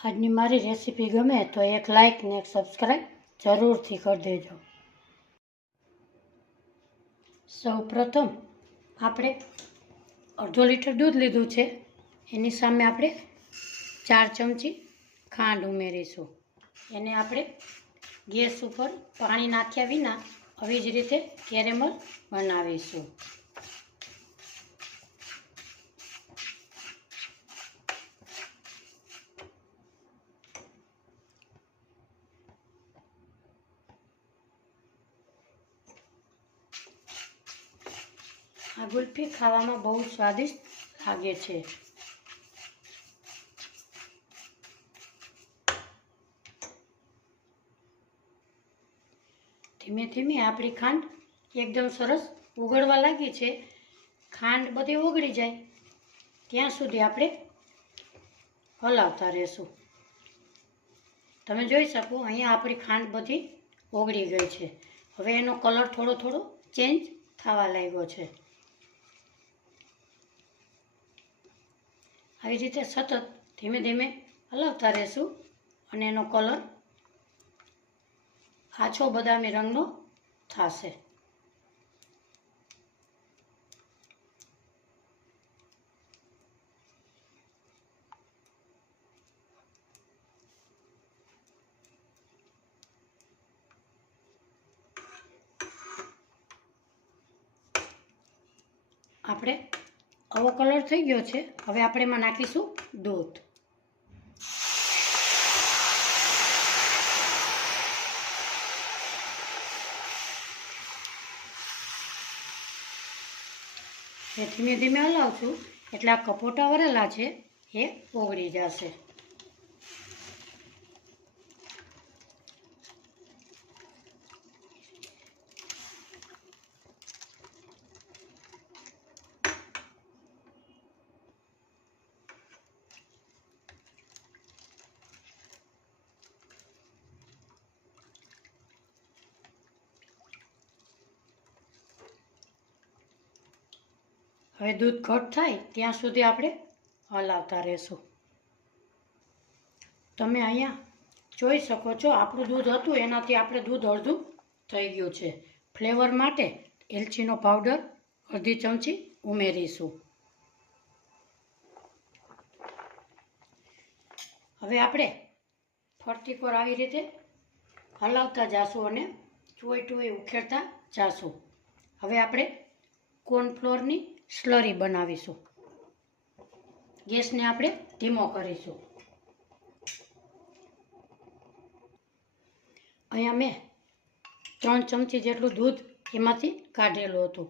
આજની મારી રેસીપી ગમે તો એક લાઇક ને એક સબસ્ક્રાઈબ જરૂરથી કરી દેજો. સૌ પ્રથમ આપણે 1/2 લીટર દૂધ લીધું છે. એની સામે આપણે 4 ચમચી ખાંડ ઉમેરીશું. એને આપણે ગેસ ઉપર પાણી નાખ્યા વિના આવી જ રીતે કેરેમલ બનાવીશું. આ ગુલ્ફી ખાવામાં બહુ સ્વાદિષ્ટ લાગે છે. ધીમે ધીમે આપણી ખાંડ એકદમ સરસ ઓગળવા લાગી છે. ખાંડ બધી ઓગળી જાય ત્યાં સુધી આપણે હલાવતા રહેશું. તમે જોઈ શકો અહીંયા આપણી ખાંડ બધી ઓગળી ગઈ છે. હવે એનો કલર થોડો થોડો ચેન્જ થવા લાગ્યો છે. આવી રીતે સતત ધીમે ધીમે હલાવતા રહેશું અને એનો કલર આછો બદામી રંગનો થશે. આપણે આવો કલર થઈ ગયો છે. હવે આપણે એમાં નાખીશું દૂધ. એ ધીમે ધીમે હલાવશું એટલે આ કપોટા વરેલા છે એ ઓગળી જશે. હવે દૂધ ઘટ થાય ત્યાં સુધી આપણે હલાવતા રહેશું. તમે અહીંયા જોઈ શકો છો આપણું દૂધ હતું એનાથી આપણે દૂધ અડધું થઈ ગયું છે. ફ્લેવર માટે એલચીનો પાવડર અડધી ચમચી ઉમેરીશું. હવે આપણે ફરતી કોર આવી રીતે હલાવતા જાશું અને ટોય ઉખેડતા જાશું. હવે આપણે કોર્નફ્લોરની સ્લરી બનાવીશું. ગેસને આપણે ધીમો કરીશું. અહીંયા મેં 3 ચમચી જેટલું દૂધ એમાંથી કાઢેલું હતું.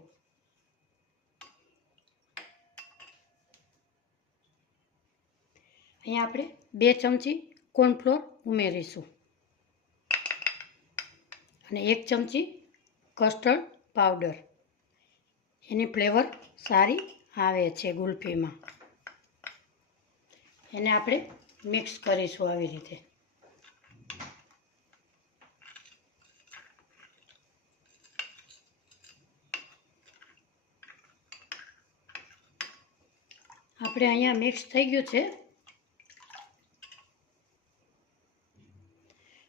અહીંયા આપણે 2 ચમચી કોર્નફ્લોર ઉમેરીશું અને 1 ચમચી કસ્ટર્ડ પાવડર. એની ફ્લેવર સારી આવે છે ગુલ્ફીમાં. એને આપણે મિક્સ કરીશું આવી રીતે. આપણે અહીંયા મિક્સ થઈ ગયું છે.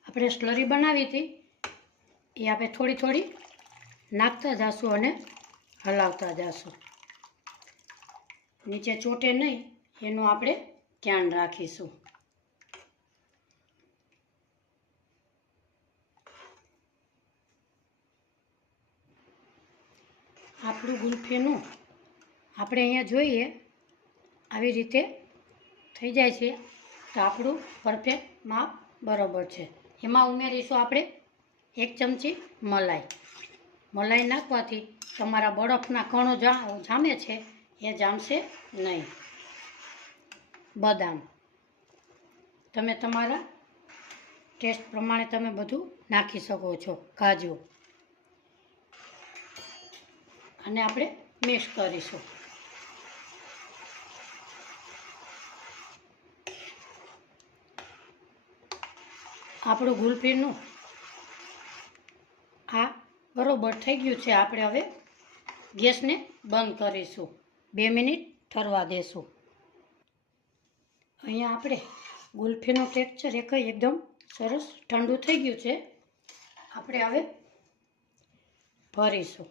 આપણે સ્લરી બનાવી હતી એ આપણે થોડી થોડી નાખતા જઈશું અને હલાવતા જઈશું. નીચે ચોટે નહીં એનું આપણે ધ્યાન રાખીશું. આપણું ગુલ્ફીનું આપણે અહીંયા જોઈએ આવી રીતે થઈ જાય છે તો આપણું પરફેક્ટ માપ બરાબર છે. એમાં ઉમેરીશું આપણે 1 ચમચી મલાઈ. મલાઈ નાખવાથી તમારા બરફના કણો જામે છે એ જામશે નહીં. બદામ તમે તમારા ટેસ્ટ પ્રમાણે તમે બધું નાખી શકો છો. કાજુ અને આપણે મિક્સ કરીશું. આપણું ગુલ્ફીનું આ બરોબર થઈ ગયું છે. આપણે હવે ગેસને બંધ કરીશું. 2 મિનિટ ઠરવા દેશું. અહીંયા આપણે ગુલ્ફીનું ટેક્સચર એકદમ સરસ ઠંડુ થઈ ગયું છે. આપણે હવે ભરીશું.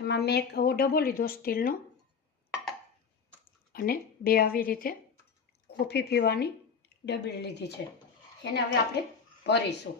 એમાં મેં એક આવો ડબ્બો લીધો સ્ટીલનો અને 2 આવી રીતે કોફી પીવાની ડબલી લીધી છે. એને હવે આપણે ભરીશું.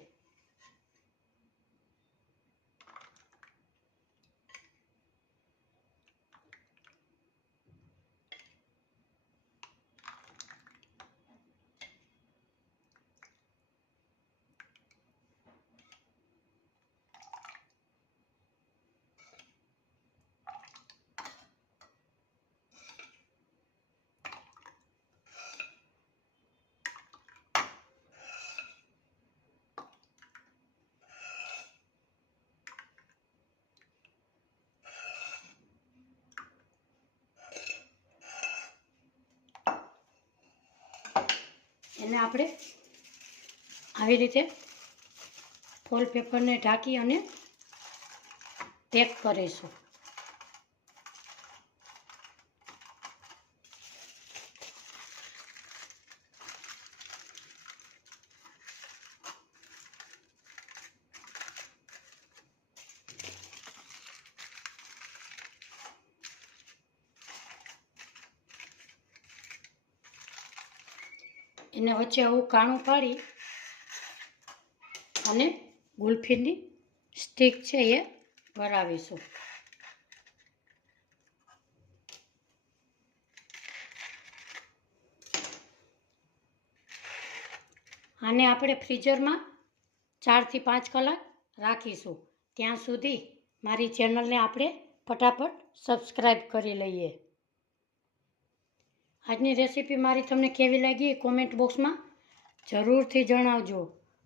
એને આપણે આવી રીતે ફોઇલ પેપરને ઢાંકી અને પેક કરીશું. એને વચ્ચે આવું કાણું પાડી અને ગુલ્ફીની સ્ટીક છે એ ભરાવીશું. આને આપણે ફ્રીઝરમાં 4 થી 5 કલાક રાખીશું. ત્યાં સુધી મારી ચેનલને આપણે ફટાફટ સબસ્ક્રાઈબ કરી લઈએ. આજની રેસીપી મારી તમને કેવી લાગી એ કોમેન્ટ બોક્સમાં જરૂરથી જણાવજો.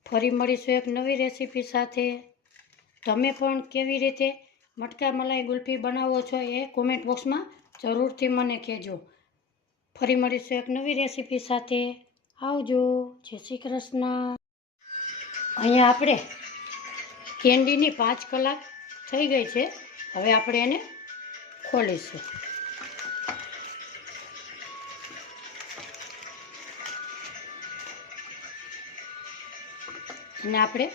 ફરી મળીશું એક નવી રેસીપી સાથે. તમે પણ કેવી રીતે મટકા મલાઈ ગુલ્ફી બનાવો છો એ કોમેન્ટ બોક્સમાં જરૂરથી મને કહેજો. ફરી મળીશું એક નવી રેસીપી સાથે. આવજો. જય શ્રી કૃષ્ણ. અહીંયા આપણે કેન્ડીની 5 કલાક થઈ ગઈ છે. હવે આપણે એને ખોલીશું. અને આપણે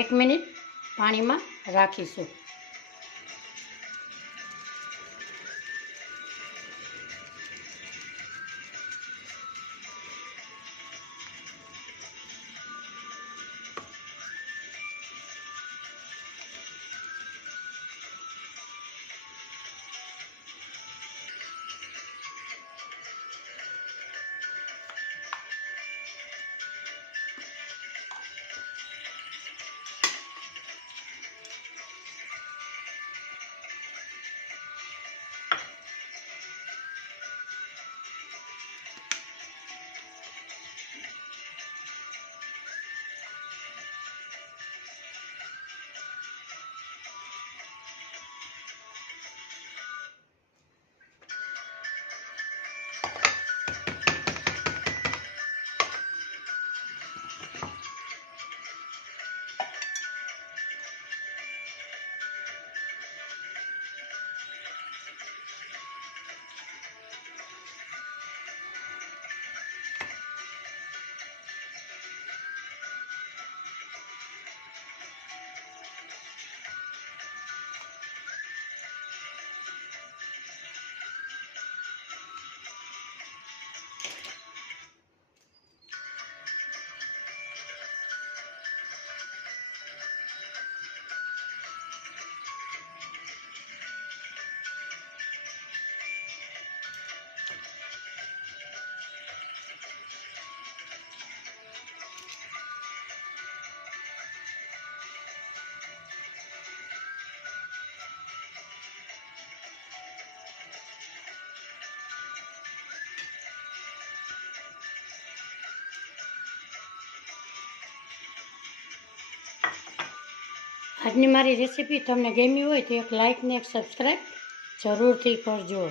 1 મિનિટ પાણીમાં રાખીશું. આજની મારી રેસીપી તમને ગમી હોય તો એક લાઇક ને એક સબસ્ક્રાઈબ જરૂરથી કરજો.